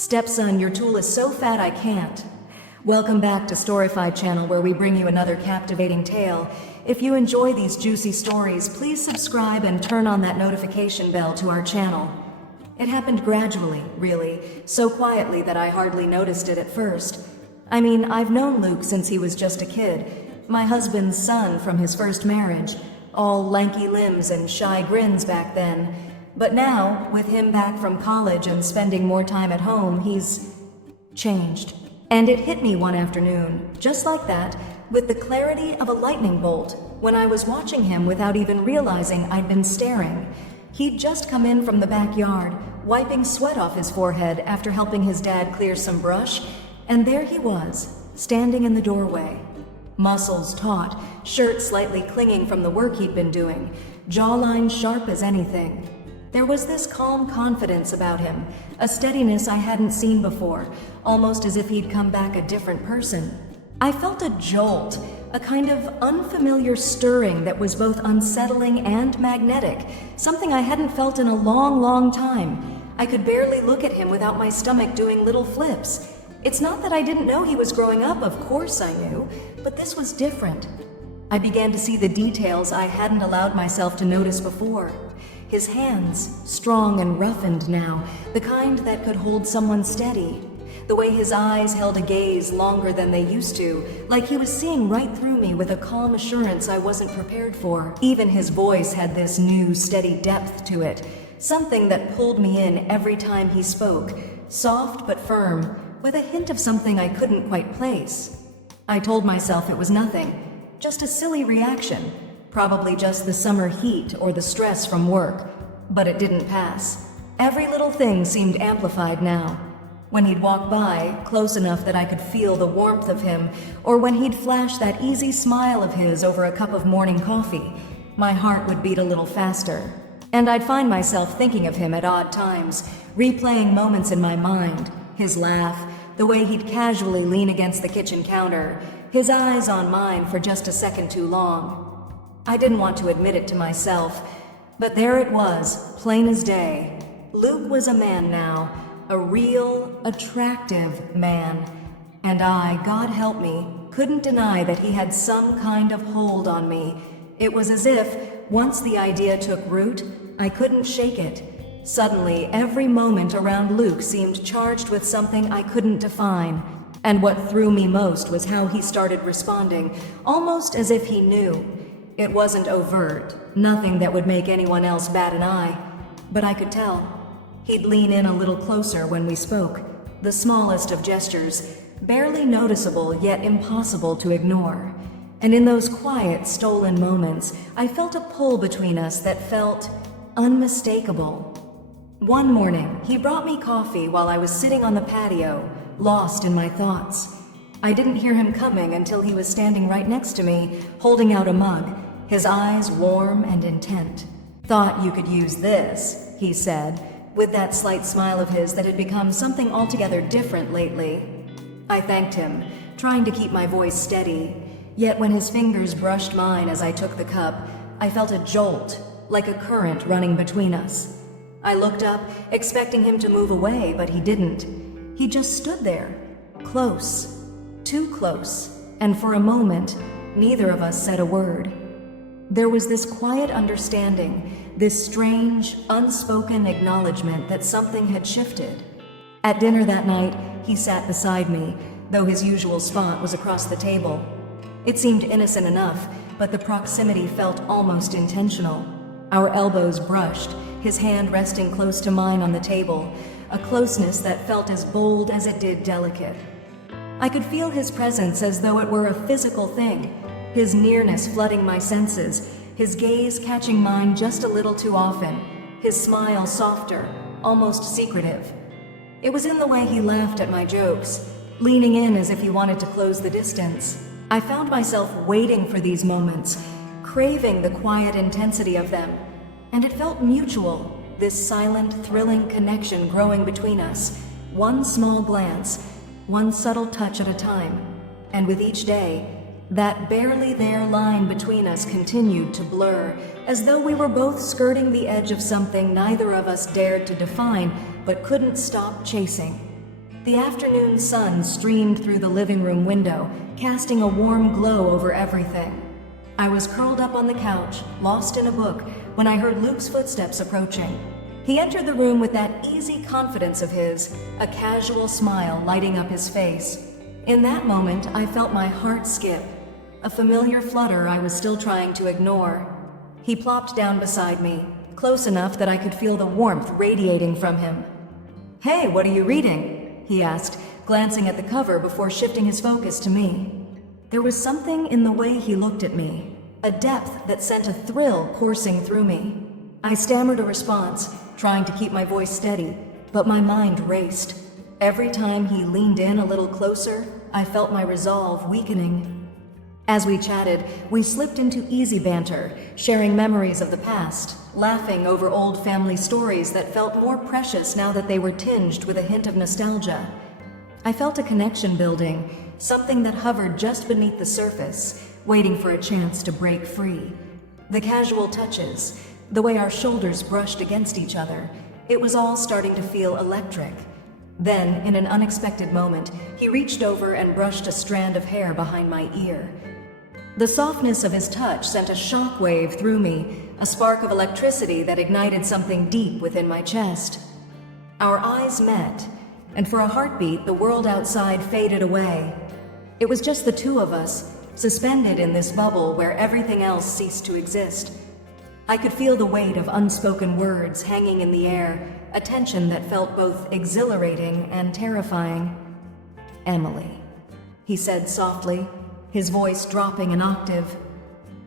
Stepson, your tool is so fat I can't. Welcome back to Storyfied channel, where we bring you another captivating tale. If you enjoy these juicy stories, please subscribe and turn on that notification bell to our channel. It happened gradually, really, so quietly that I hardly noticed it at first. I mean, I've known Luke since he was just a kid, my husband's son from his first marriage, all lanky limbs and shy grins back then. But now, with him back from college and spending more time at home, he's changed. And it hit me one afternoon, just like that, with the clarity of a lightning bolt, when I was watching him without even realizing I'd been staring. He'd just come in from the backyard, wiping sweat off his forehead after helping his dad clear some brush, and there he was, standing in the doorway. Muscles taut, shirt slightly clinging from the work he'd been doing, jawline sharp as anything. There was this calm confidence about him, a steadiness I hadn't seen before, almost as if he'd come back a different person. I felt a jolt, a kind of unfamiliar stirring that was both unsettling and magnetic, something I hadn't felt in a long time. I could barely look at him without my stomach doing little flips. It's not that I didn't know he was growing up, of course I knew, but this was different. I began to see the details I hadn't allowed myself to notice before. His hands, strong and roughened now, the kind that could hold someone steady. The way his eyes held a gaze longer than they used to, like he was seeing right through me with a calm assurance I wasn't prepared for. Even his voice had this new, steady depth to it, something that pulled me in every time he spoke, soft but firm, with a hint of something I couldn't quite place. I told myself it was nothing, just a silly reaction. Probably just the summer heat or the stress from work, but it didn't pass. Every little thing seemed amplified now. When he'd walk by, close enough that I could feel the warmth of him, or when he'd flash that easy smile of his over a cup of morning coffee, my heart would beat a little faster. And I'd find myself thinking of him at odd times, replaying moments in my mind, his laugh, the way he'd casually lean against the kitchen counter, his eyes on mine for just a second too long. I didn't want to admit it to myself, but there it was, plain as day. Luke was a man now, a real, attractive man, and I, God help me, couldn't deny that he had some kind of hold on me. It was as if, once the idea took root, I couldn't shake it. Suddenly, every moment around Luke seemed charged with something I couldn't define, and what threw me most was how he started responding, almost as if he knew. It wasn't overt, nothing that would make anyone else bat an eye, but I could tell. He'd lean in a little closer when we spoke, the smallest of gestures, barely noticeable yet impossible to ignore. And in those quiet, stolen moments, I felt a pull between us that felt unmistakable. One morning, he brought me coffee while I was sitting on the patio, lost in my thoughts. I didn't hear him coming until he was standing right next to me, holding out a mug, his eyes warm and intent. "Thought you could use this," he said, with that slight smile of his that had become something altogether different lately. I thanked him, trying to keep my voice steady, yet when his fingers brushed mine as I took the cup, I felt a jolt, like a current running between us. I looked up, expecting him to move away, but he didn't. He just stood there, close. Too close, and for a moment, neither of us said a word. There was this quiet understanding, this strange, unspoken acknowledgement that something had shifted. At dinner that night, he sat beside me, though his usual spot was across the table. It seemed innocent enough, but the proximity felt almost intentional. Our elbows brushed, his hand resting close to mine on the table, a closeness that felt as bold as it did delicate. I could feel his presence as though it were a physical thing, his nearness flooding my senses, his gaze catching mine just a little too often, his smile softer, almost secretive. It was in the way he laughed at my jokes, leaning in as if he wanted to close the distance. I found myself waiting for these moments, craving the quiet intensity of them, and it felt mutual, this silent, thrilling connection growing between us, one small glance, one subtle touch at a time, and with each day, that barely there line between us continued to blur, as though we were both skirting the edge of something neither of us dared to define, but couldn't stop chasing. The afternoon sun streamed through the living room window, casting a warm glow over everything. I was curled up on the couch, lost in a book, when I heard Luke's footsteps approaching. He entered the room with that easy confidence of his, a casual smile lighting up his face. In that moment, I felt my heart skip, a familiar flutter I was still trying to ignore. He plopped down beside me, close enough that I could feel the warmth radiating from him. "Hey, what are you reading?" he asked, glancing at the cover before shifting his focus to me. There was something in the way he looked at me, a depth that sent a thrill coursing through me. I stammered a response, trying to keep my voice steady, but my mind raced. Every time he leaned in a little closer, I felt my resolve weakening. As we chatted, we slipped into easy banter, sharing memories of the past, laughing over old family stories that felt more precious now that they were tinged with a hint of nostalgia. I felt a connection building, something that hovered just beneath the surface, waiting for a chance to break free. The casual touches, the way our shoulders brushed against each other, it was all starting to feel electric. Then, in an unexpected moment, he reached over and brushed a strand of hair behind my ear. The softness of his touch sent a shock wave through me, a spark of electricity that ignited something deep within my chest. Our eyes met, and for a heartbeat, the world outside faded away. It was just the two of us, suspended in this bubble where everything else ceased to exist. I could feel the weight of unspoken words hanging in the air, a tension that felt both exhilarating and terrifying. "Emily," he said softly, his voice dropping an octave.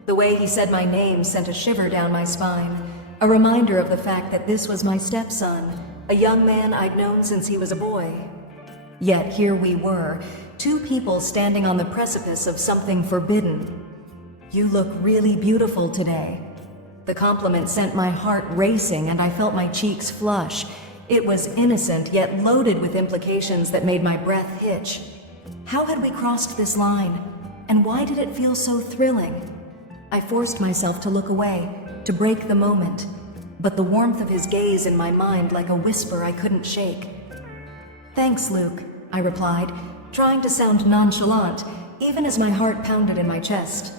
The way he said my name sent a shiver down my spine, a reminder of the fact that this was my stepson, a young man I'd known since he was a boy. Yet here we were, two people standing on the precipice of something forbidden. "You look really beautiful today." The compliment sent my heart racing and I felt my cheeks flush. It was innocent, yet loaded with implications that made my breath hitch. How had we crossed this line? And why did it feel so thrilling? I forced myself to look away, to break the moment, but the warmth of his gaze in my mind like a whisper I couldn't shake. "Thanks, Luke," I replied, trying to sound nonchalant, even as my heart pounded in my chest.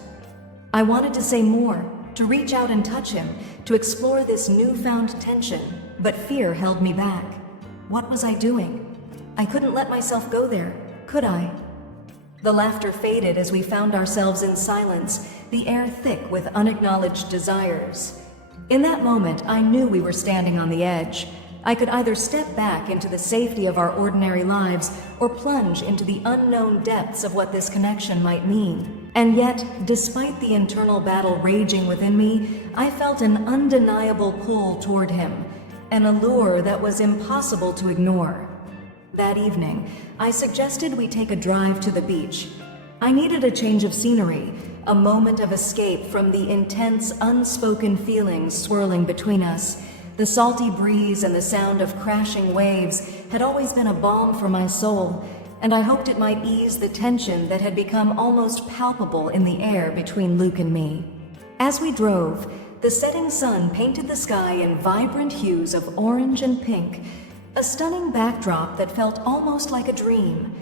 I wanted to say more, to reach out and touch him, to explore this newfound tension, but fear held me back. What was I doing? I couldn't let myself go there, could I? The laughter faded as we found ourselves in silence, the air thick with unacknowledged desires. In that moment, I knew we were standing on the edge. I could either step back into the safety of our ordinary lives or plunge into the unknown depths of what this connection might mean. And yet, despite the internal battle raging within me, I felt an undeniable pull toward him, an allure that was impossible to ignore. That evening, I suggested we take a drive to the beach. I needed a change of scenery, a moment of escape from the intense, unspoken feelings swirling between us. The salty breeze and the sound of crashing waves had always been a balm for my soul, and I hoped it might ease the tension that had become almost palpable in the air between Luke and me. As we drove, the setting sun painted the sky in vibrant hues of orange and pink, a stunning backdrop that felt almost like a dream.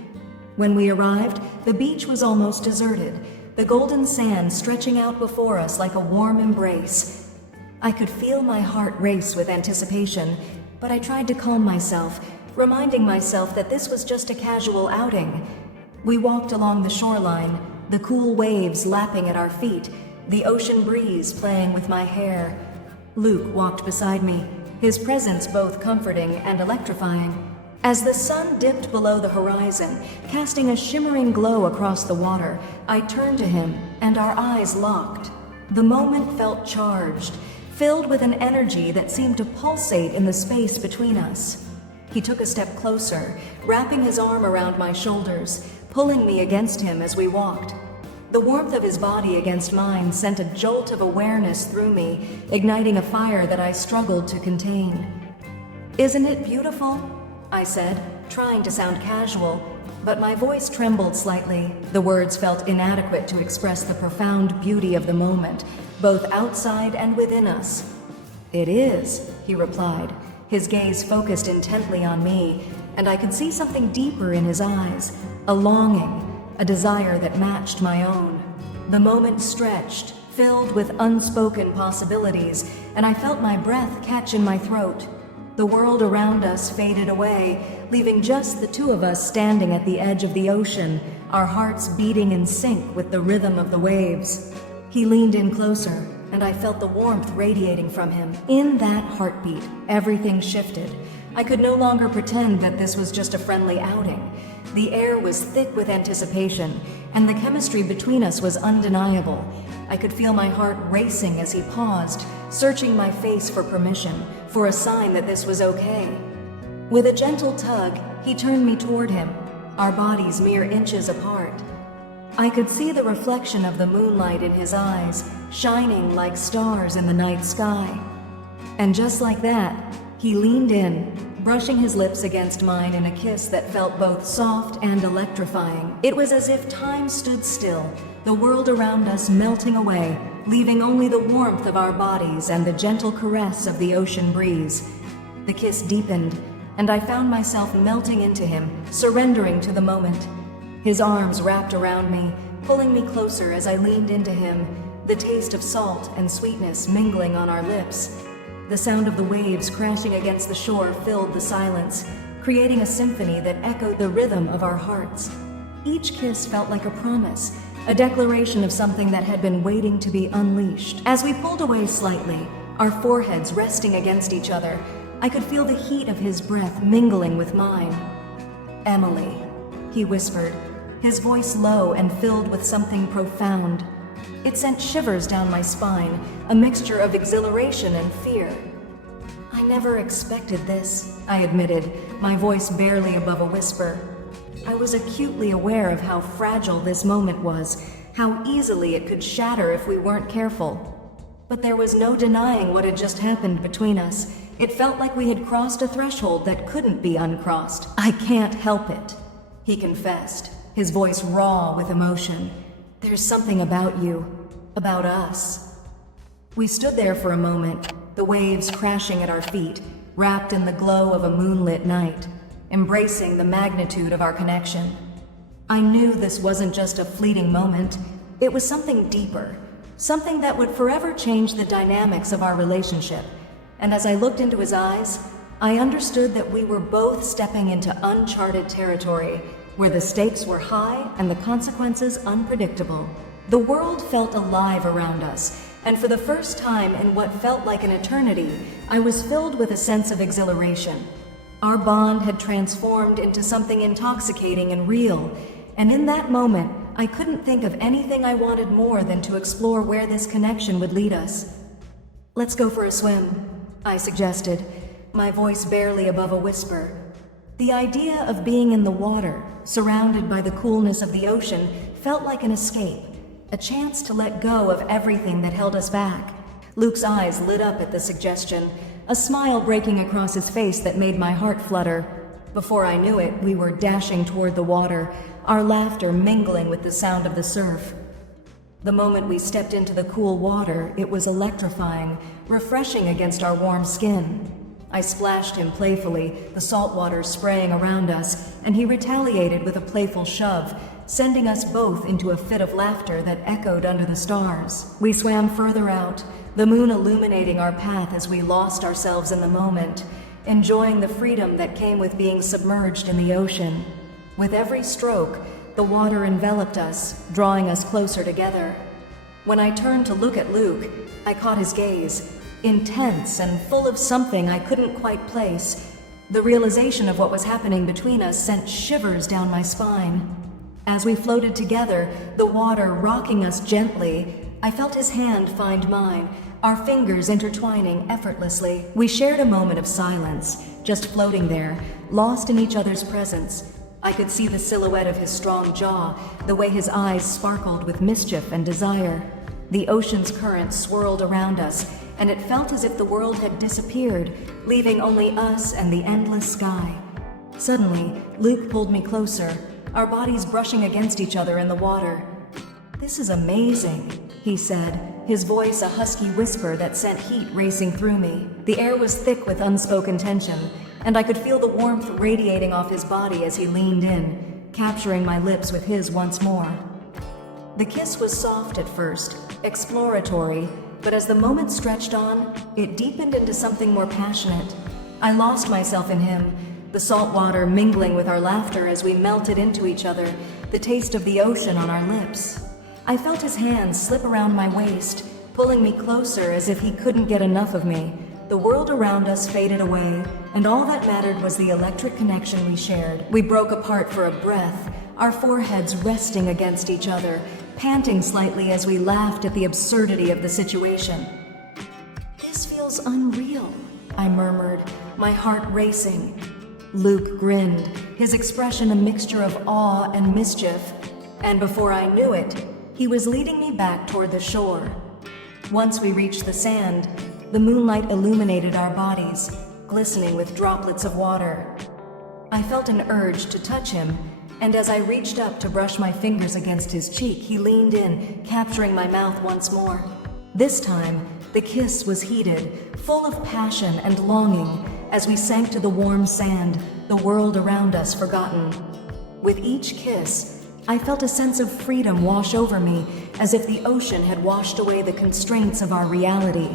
When we arrived, the beach was almost deserted, the golden sand stretching out before us like a warm embrace. I could feel my heart race with anticipation, but I tried to calm myself, reminding myself that this was just a casual outing. We walked along the shoreline, the cool waves lapping at our feet, the ocean breeze playing with my hair. Luke walked beside me, his presence both comforting and electrifying. As the sun dipped below the horizon, casting a shimmering glow across the water, I turned to him, and our eyes locked. The moment felt charged, filled with an energy that seemed to pulsate in the space between us. He took a step closer, wrapping his arm around my shoulders, pulling me against him as we walked. The warmth of his body against mine sent a jolt of awareness through me, igniting a fire that I struggled to contain. "Isn't it beautiful?" I said, trying to sound casual, but my voice trembled slightly. The words felt inadequate to express the profound beauty of the moment, both outside and within us. "It is," he replied, his gaze focused intently on me, and I could see something deeper in his eyes, a longing, a desire that matched my own. The moment stretched, filled with unspoken possibilities, and I felt my breath catch in my throat. The world around us faded away, leaving just the two of us standing at the edge of the ocean, our hearts beating in sync with the rhythm of the waves. He leaned in closer, and I felt the warmth radiating from him. In that heartbeat, everything shifted. I could no longer pretend that this was just a friendly outing. The air was thick with anticipation, and the chemistry between us was undeniable. I could feel my heart racing as he paused, searching my face for permission, for a sign that this was okay. With a gentle tug, he turned me toward him, our bodies mere inches apart. I could see the reflection of the moonlight in his eyes, shining like stars in the night sky. And just like that, he leaned in, brushing his lips against mine in a kiss that felt both soft and electrifying. It was as if time stood still, the world around us melting away, leaving only the warmth of our bodies and the gentle caress of the ocean breeze. The kiss deepened, and I found myself melting into him, surrendering to the moment. His arms wrapped around me, pulling me closer as I leaned into him, the taste of salt and sweetness mingling on our lips. The sound of the waves crashing against the shore filled the silence, creating a symphony that echoed the rhythm of our hearts. Each kiss felt like a promise, a declaration of something that had been waiting to be unleashed. As we pulled away slightly, our foreheads resting against each other, I could feel the heat of his breath mingling with mine. "Emily," he whispered, his voice low and filled with something profound. It sent shivers down my spine, a mixture of exhilaration and fear. "I never expected this," I admitted, my voice barely above a whisper. I was acutely aware of how fragile this moment was, how easily it could shatter if we weren't careful. But there was no denying what had just happened between us. It felt like we had crossed a threshold that couldn't be uncrossed. "I can't help it," he confessed, his voice raw with emotion. "There's something about you, about us." We stood there for a moment, the waves crashing at our feet, wrapped in the glow of a moonlit night, embracing the magnitude of our connection. I knew this wasn't just a fleeting moment. It was something deeper, something that would forever change the dynamics of our relationship. And as I looked into his eyes, I understood that we were both stepping into uncharted territory, where the stakes were high and the consequences unpredictable. The world felt alive around us, and for the first time in what felt like an eternity, I was filled with a sense of exhilaration. Our bond had transformed into something intoxicating and real, and in that moment, I couldn't think of anything I wanted more than to explore where this connection would lead us. "Let's go for a swim," I suggested, my voice barely above a whisper. The idea of being in the water, surrounded by the coolness of the ocean, felt like an escape, a chance to let go of everything that held us back. Luke's eyes lit up at the suggestion, a smile breaking across his face that made my heart flutter. Before I knew it, we were dashing toward the water, our laughter mingling with the sound of the surf. The moment we stepped into the cool water, it was electrifying, refreshing against our warm skin. I splashed him playfully, the salt water spraying around us, and he retaliated with a playful shove, sending us both into a fit of laughter that echoed under the stars. We swam further out, the moon illuminating our path as we lost ourselves in the moment, enjoying the freedom that came with being submerged in the ocean. With every stroke, the water enveloped us, drawing us closer together. When I turned to look at Luke, I caught his gaze, intense and full of something I couldn't quite place. The realization of what was happening between us sent shivers down my spine. As we floated together, the water rocking us gently, I felt his hand find mine, our fingers intertwining effortlessly. We shared a moment of silence, just floating there, lost in each other's presence. I could see the silhouette of his strong jaw, the way his eyes sparkled with mischief and desire. The ocean's current swirled around us, and it felt as if the world had disappeared, leaving only us and the endless sky. Suddenly, Luke pulled me closer, our bodies brushing against each other in the water. "This is amazing," he said, his voice a husky whisper that sent heat racing through me. The air was thick with unspoken tension, and I could feel the warmth radiating off his body as he leaned in, capturing my lips with his once more. The kiss was soft at first, exploratory, but as the moment stretched on, it deepened into something more passionate. I lost myself in him, the salt water mingling with our laughter as we melted into each other, the taste of the ocean on our lips. I felt his hands slip around my waist, pulling me closer as if he couldn't get enough of me. The world around us faded away, and all that mattered was the electric connection we shared. We broke apart for a breath, our foreheads resting against each other, panting slightly as we laughed at the absurdity of the situation. "This feels unreal," I murmured, my heart racing. Luke grinned, his expression a mixture of awe and mischief, and before I knew it, he was leading me back toward the shore. Once we reached the sand, the moonlight illuminated our bodies, glistening with droplets of water. I felt an urge to touch him, and as I reached up to brush my fingers against his cheek, he leaned in, capturing my mouth once more. This time, the kiss was heated, full of passion and longing, as we sank to the warm sand, the world around us forgotten. With each kiss, I felt a sense of freedom wash over me, as if the ocean had washed away the constraints of our reality.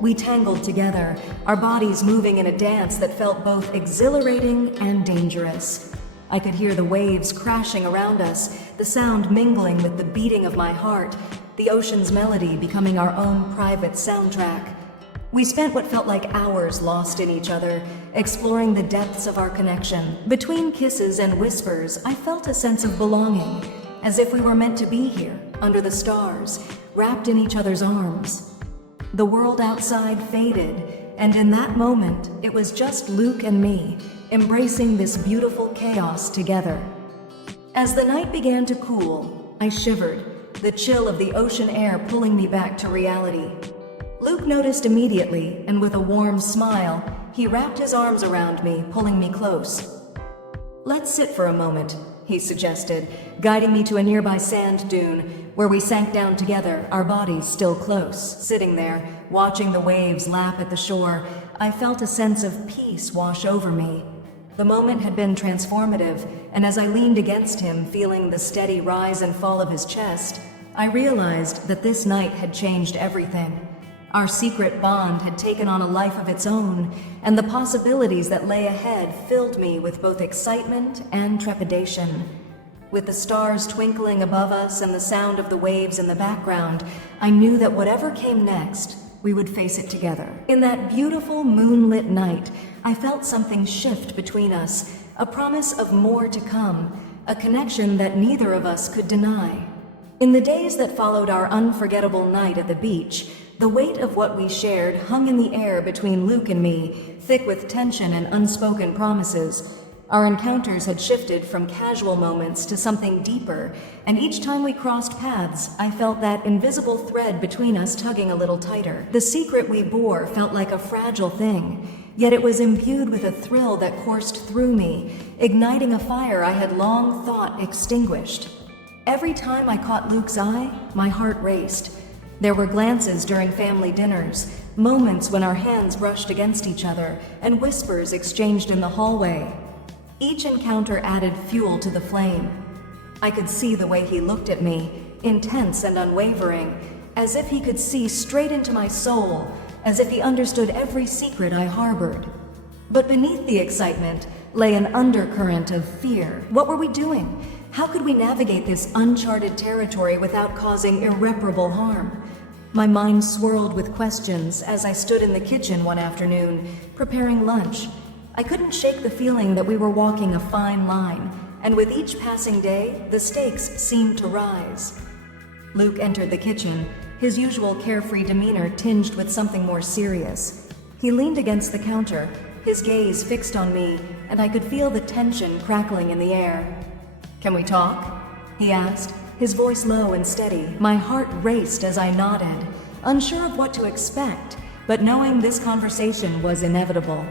We tangled together, our bodies moving in a dance that felt both exhilarating and dangerous. I could hear the waves crashing around us, the sound mingling with the beating of my heart, the ocean's melody becoming our own private soundtrack. We spent what felt like hours lost in each other, exploring the depths of our connection. Between kisses and whispers, I felt a sense of belonging, as if we were meant to be here, under the stars, wrapped in each other's arms. The world outside faded, and in that moment, it was just Luke and me, embracing this beautiful chaos together. As the night began to cool, I shivered, the chill of the ocean air pulling me back to reality. Luke noticed immediately, and with a warm smile, he wrapped his arms around me, pulling me close. "Let's sit for a moment," he suggested, guiding me to a nearby sand dune, where we sank down together, our bodies still close. Sitting there, watching the waves lap at the shore, I felt a sense of peace wash over me. The moment had been transformative, and as I leaned against him, feeling the steady rise and fall of his chest, I realized that this night had changed everything. Our secret bond had taken on a life of its own, and the possibilities that lay ahead filled me with both excitement and trepidation. With the stars twinkling above us and the sound of the waves in the background, I knew that whatever came next, we would face it together. In that beautiful moonlit night, I felt something shift between us, a promise of more to come, a connection that neither of us could deny. In the days that followed our unforgettable night at the beach, the weight of what we shared hung in the air between Luke and me, thick with tension and unspoken promises. Our encounters had shifted from casual moments to something deeper, and each time we crossed paths, I felt that invisible thread between us tugging a little tighter. The secret we bore felt like a fragile thing, yet it was imbued with a thrill that coursed through me, igniting a fire I had long thought extinguished. Every time I caught Luke's eye, my heart raced. There were glances during family dinners, moments when our hands brushed against each other, and whispers exchanged in the hallway. Each encounter added fuel to the flame. I could see the way he looked at me, intense and unwavering, as if he could see straight into my soul, as if he understood every secret I harbored. But beneath the excitement lay an undercurrent of fear. What were we doing? How could we navigate this uncharted territory without causing irreparable harm? My mind swirled with questions as I stood in the kitchen one afternoon, preparing lunch. I couldn't shake the feeling that we were walking a fine line, and with each passing day, the stakes seemed to rise. Luke entered the kitchen, his usual carefree demeanor tinged with something more serious. He leaned against the counter, his gaze fixed on me, and I could feel the tension crackling in the air. "Can we talk?" he asked, his voice low and steady. My heart raced as I nodded, unsure of what to expect, but knowing this conversation was inevitable.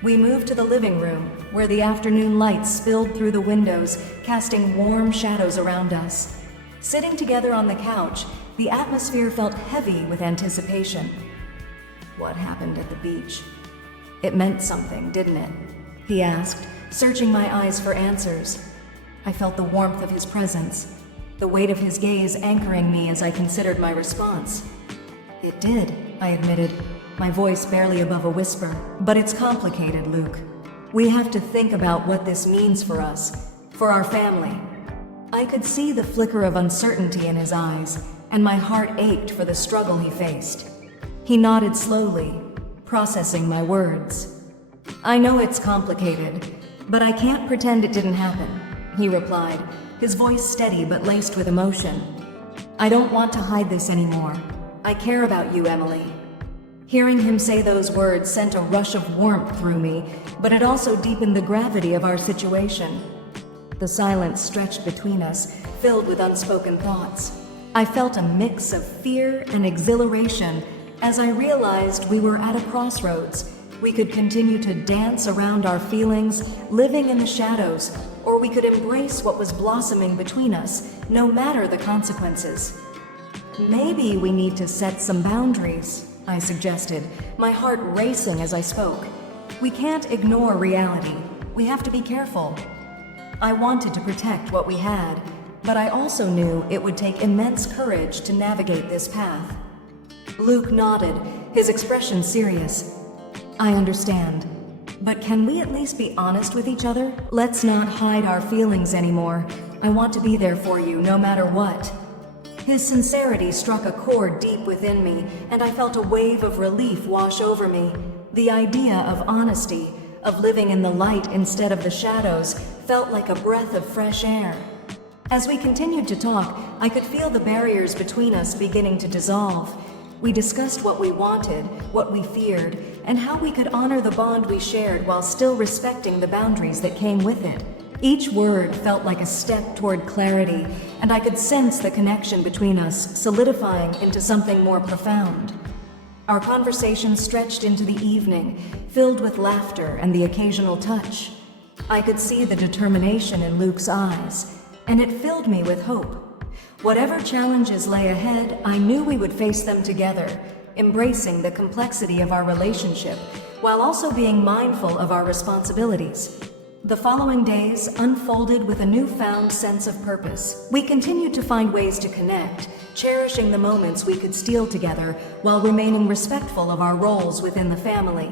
We moved to the living room, where the afternoon light spilled through the windows, casting warm shadows around us. Sitting together on the couch, the atmosphere felt heavy with anticipation. What happened at the beach? It meant something, didn't it? He asked, searching my eyes for answers. I felt the warmth of his presence, the weight of his gaze anchoring me as I considered my response. It did, I admitted, my voice barely above a whisper. But it's complicated, Luke. We have to think about what this means for us, for our family. I could see the flicker of uncertainty in his eyes, and my heart ached for the struggle he faced. He nodded slowly, processing my words. I know it's complicated, but I can't pretend it didn't happen, he replied, his voice steady but laced with emotion. I don't want to hide this anymore. I care about you, Emily. Hearing him say those words sent a rush of warmth through me, but it also deepened the gravity of our situation. The silence stretched between us, filled with unspoken thoughts. I felt a mix of fear and exhilaration as I realized we were at a crossroads. We could continue to dance around our feelings, living in the shadows, or we could embrace what was blossoming between us, no matter the consequences. Maybe we need to set some boundaries, I suggested, my heart racing as I spoke. We can't ignore reality. We have to be careful. I wanted to protect what we had, but I also knew it would take immense courage to navigate this path. Luke nodded, his expression serious. I understand. But can we at least be honest with each other? Let's not hide our feelings anymore. I want to be there for you no matter what. His sincerity struck a chord deep within me, and I felt a wave of relief wash over me. The idea of honesty, of living in the light instead of the shadows, felt like a breath of fresh air. As we continued to talk, I could feel the barriers between us beginning to dissolve. We discussed what we wanted, what we feared, and how we could honor the bond we shared while still respecting the boundaries that came with it. Each word felt like a step toward clarity, and I could sense the connection between us solidifying into something more profound. Our conversation stretched into the evening, filled with laughter and the occasional touch. I could see the determination in Luke's eyes, and it filled me with hope. Whatever challenges lay ahead, I knew we would face them together, embracing the complexity of our relationship, while also being mindful of our responsibilities. The following days unfolded with a newfound sense of purpose. We continued to find ways to connect, cherishing the moments we could steal together while remaining respectful of our roles within the family.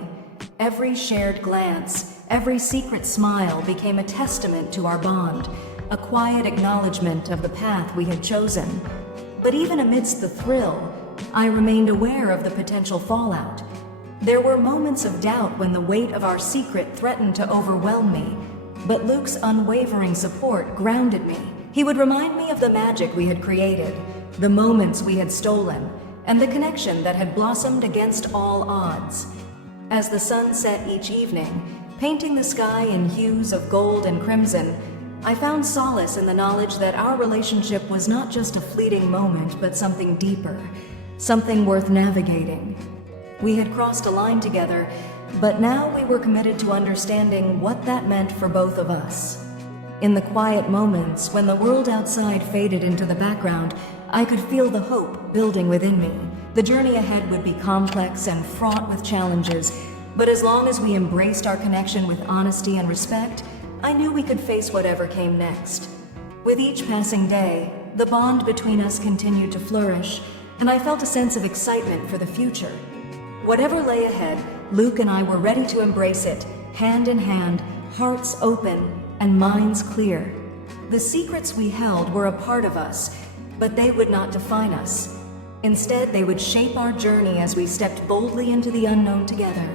Every shared glance, every secret smile became a testament to our bond, a quiet acknowledgement of the path we had chosen. But even amidst the thrill, I remained aware of the potential fallout. There were moments of doubt when the weight of our secret threatened to overwhelm me, but Luke's unwavering support grounded me. He would remind me of the magic we had created, the moments we had stolen, and the connection that had blossomed against all odds. As the sun set each evening, painting the sky in hues of gold and crimson, I found solace in the knowledge that our relationship was not just a fleeting moment, but something deeper, something worth navigating. We had crossed a line together, but now we were committed to understanding what that meant for both of us. In the quiet moments, when the world outside faded into the background, I could feel the hope building within me. The journey ahead would be complex and fraught with challenges, but as long as we embraced our connection with honesty and respect, I knew we could face whatever came next. With each passing day, the bond between us continued to flourish, and I felt a sense of excitement for the future. Whatever lay ahead, Luke and I were ready to embrace it, hand in hand, hearts open, and minds clear. The secrets we held were a part of us, but they would not define us. Instead, they would shape our journey as we stepped boldly into the unknown together.